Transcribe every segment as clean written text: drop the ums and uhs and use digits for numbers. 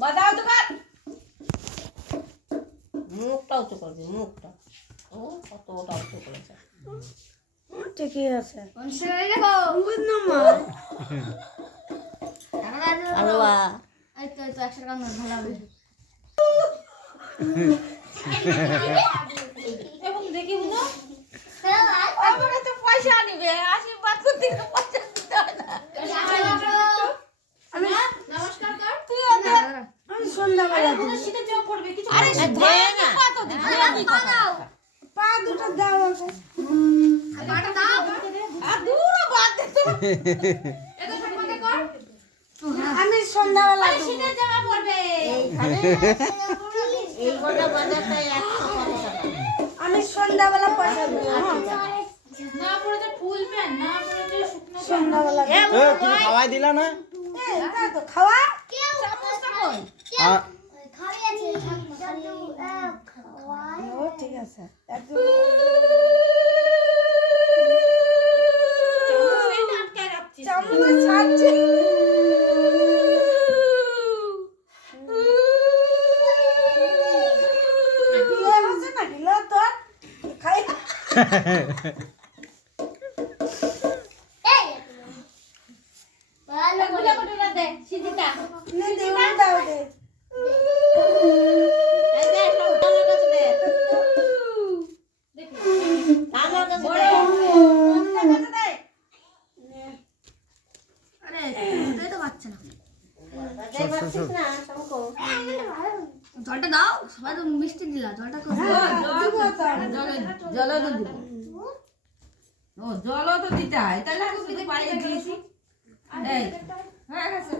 বাজাও তো কাট মুখটাও তো করবি মুখটা ও কত ওটা উঁচু করেছে ঠিকই আছে অনুসারে দেখো আলুয়া এই তো 100 টাকা নোট ভালো হবে এবং দেখি বুঝো আমার তো পয়সা নিবে আশীর্বাদ করতে পয়সা দিতে হয় না আমি নমস্কার কর তুই আমি সন্ধ্যাবেলা কোনো শীতের জামা পরবে কিছু আরে দে না কত দিন পা দুটো দাও আমাকে পাটা দাও আর দূর বাদ দে তো এটা সম্বন্ধে কর আমি সন্ধ্যাবেলা আরে শীতের জামা পরবে এই গোটা বাজারটা 100 টাকা আমি সন্ধ্যাবেলা পয়সা দেবো না পরে ফুল প্যান্ট না পরে শুকনো সন্ধ্যাবেলা তুমি খাওয়াই দিলা না তা তো খাওয়া ও ঠিক আছে একদম চামচ ছাড়ছে বিয়ে হচ্ছে না দিল তোর খাই গুলা গুলা দে সিজিটা নে দে দাও দে এই দে সব আমার কাছে দে আমার কাছে দে আরে তুই তো বাচ্চা না দে পাচ্ছিস না তোমাকে জলটা দাও সবাই তো মিষ্টি দিলা জলটা কর জল তো দিব ও জল তো দিতে হয় তাহলে শুধু পায়ে দিয়েছি এই হয়ে গেছে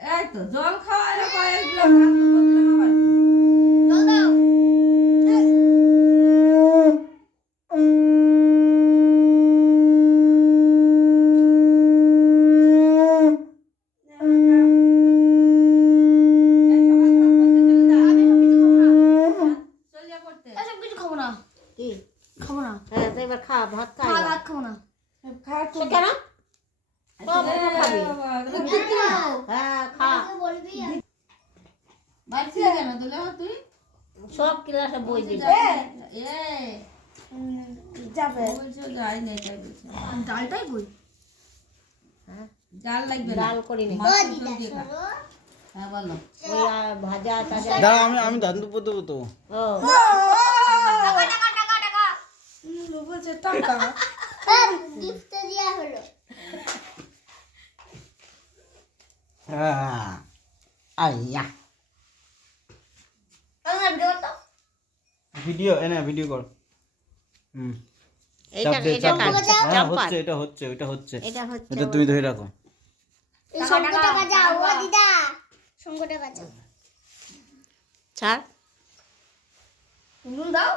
এই তো জল খাওয়ালে পায়ে দিলাম জল দাও চল যা করতে এসব কিছু খাবো না কি খাবো না হ্যাঁ তো এবার খা ভাত খা ভাত খাবো না খাওয়া সে কেন সব খাবি হ্যাঁ খা বাড়ছি কেন তুলে তুই সব ক্লাসে বই দিবি এ যাবে বলছো যাই নাই তাই বলছে ডালটাই বই হ্যাঁ জাল লাগবে না ডাল করি নি ভাত জল দিয়ে খা। হ্যাঁ বলো ওই ভাজা টাজা দাঁড়া আমি ধান দুপুর দেবো তো ও বলছে টাকা আইয়া ভিডিও এনে ভিডিও কর হুম এইটা চাপ দে, এটা চাপ দে। কাট হ্যাঁ চাপ পাত হচ্ছে এটা হচ্ছে ওইটা হচ্ছে এটা হচ্ছে এটা তুমি ধরে রাখো ছাড় নুন দাও